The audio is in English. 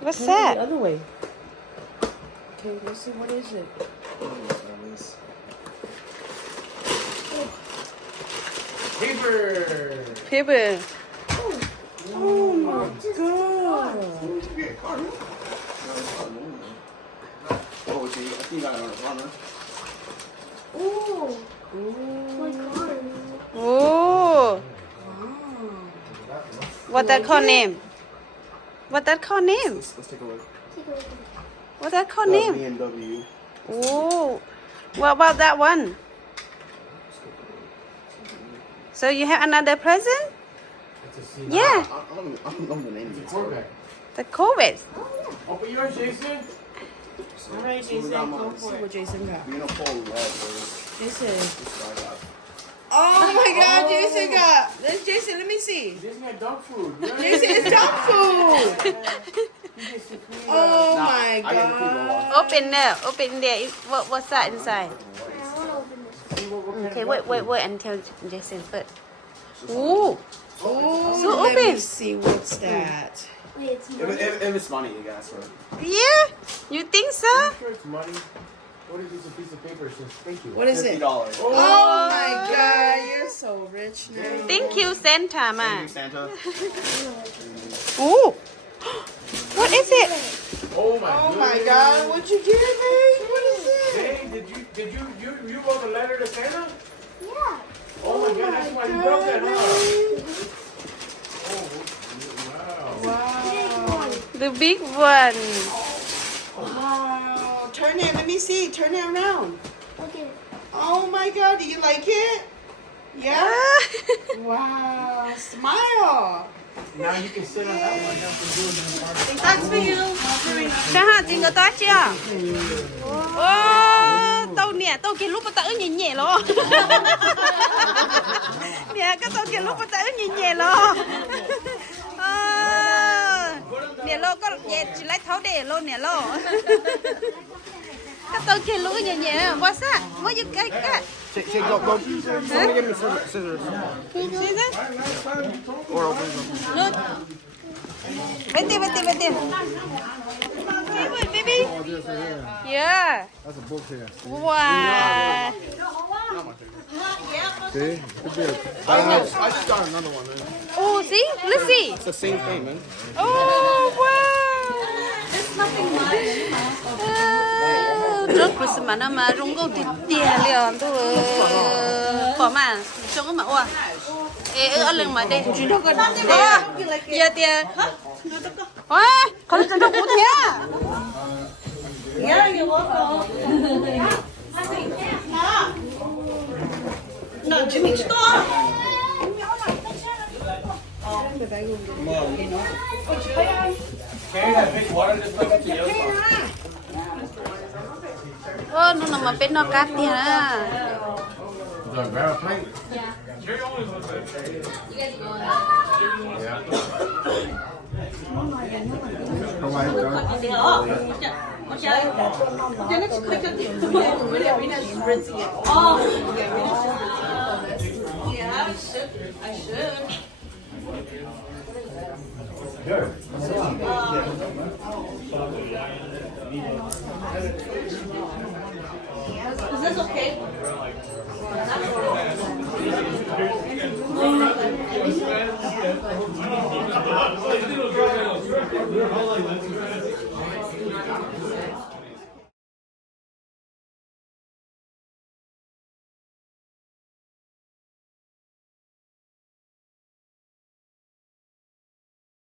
What's The that? other way. Okay, let's see. What is it? Paper. Paper. Oh my god. Oh, I think you got it on the front, huh? Oh, my God. Oh. What that called name? What that called name? Let's take a look. Take a look. What that called name? BMW. Oh. What about that one? So you have another present? Yeah. I don't know the name of it. Corvette. The Corvette. Open yours, Jason. All right, Jason. Go for it. What Jason got? You know, Paul Jason. got. Oh my god, Jason got. Let's Jason, let me see. Jason got dog food. Jason, it's dog food. Oh my god. Open there. Open there. What's that inside? I want to open this one. Okay, wait until Jason first. Ooh. Oh, So let open. me see what's that. Wait, it's If it's money, you guys for it. Yeah? You think so? I'm sure it's money. What if it's a piece of paper? It says thank you. What is it? $50. Oh my god, you're so rich now. Thank you, Santa, Thank man. you, Santa. Ooh. What is it? Oh my Oh goodness. my god, what you get, babe? What is it? Hey, did you wrote a letter to Santa? Yeah. Oh my god, that's why you wrote that, huh? Oh, wow. Wow. The big one. Wow. Turn it, let me see. Turn it around. Okay. Oh my god, do you like it? Yeah? Wow. Smile. Now you can sit on that one. Now for doing the party. That's for you. Sao hả? Chị ngồi to chưa? Wow, tao nè, tao kia lúc mà tao nhẹ nhẹ lo. Nè, cái tao kia lúc mà tao nhẹ nhẹ lo. Nè lo, có về chỉ lấy tháo để lo nè lo. Cái tao kia lúc nhẹ nhẹ, quá xa, mới giật cái. Shake, go. Somebody give me scissors. Scissors? Or open them. Look. Vete. Baby. Oh, this right here. Yeah. That's a book here. Wow. See? Good deal. I just got another one, man. Oh, see? Let's see. It's the same thing, man. Oh, wow. It's nothing much. Rất Christmas mà rung câu tiền liền thôi. Bỏ mà, cho cái mà qua. Ê, ở lần mà đây. Giờ tiền. Ôi, không chân đâu cũng thế à? Yeah, you're welcome. No, Jimmy, stop. Okay, that big water just like to you. Ô, nó nằm mà bên nó cắt tiền à. The barrel plate? Is this okay? Yeah.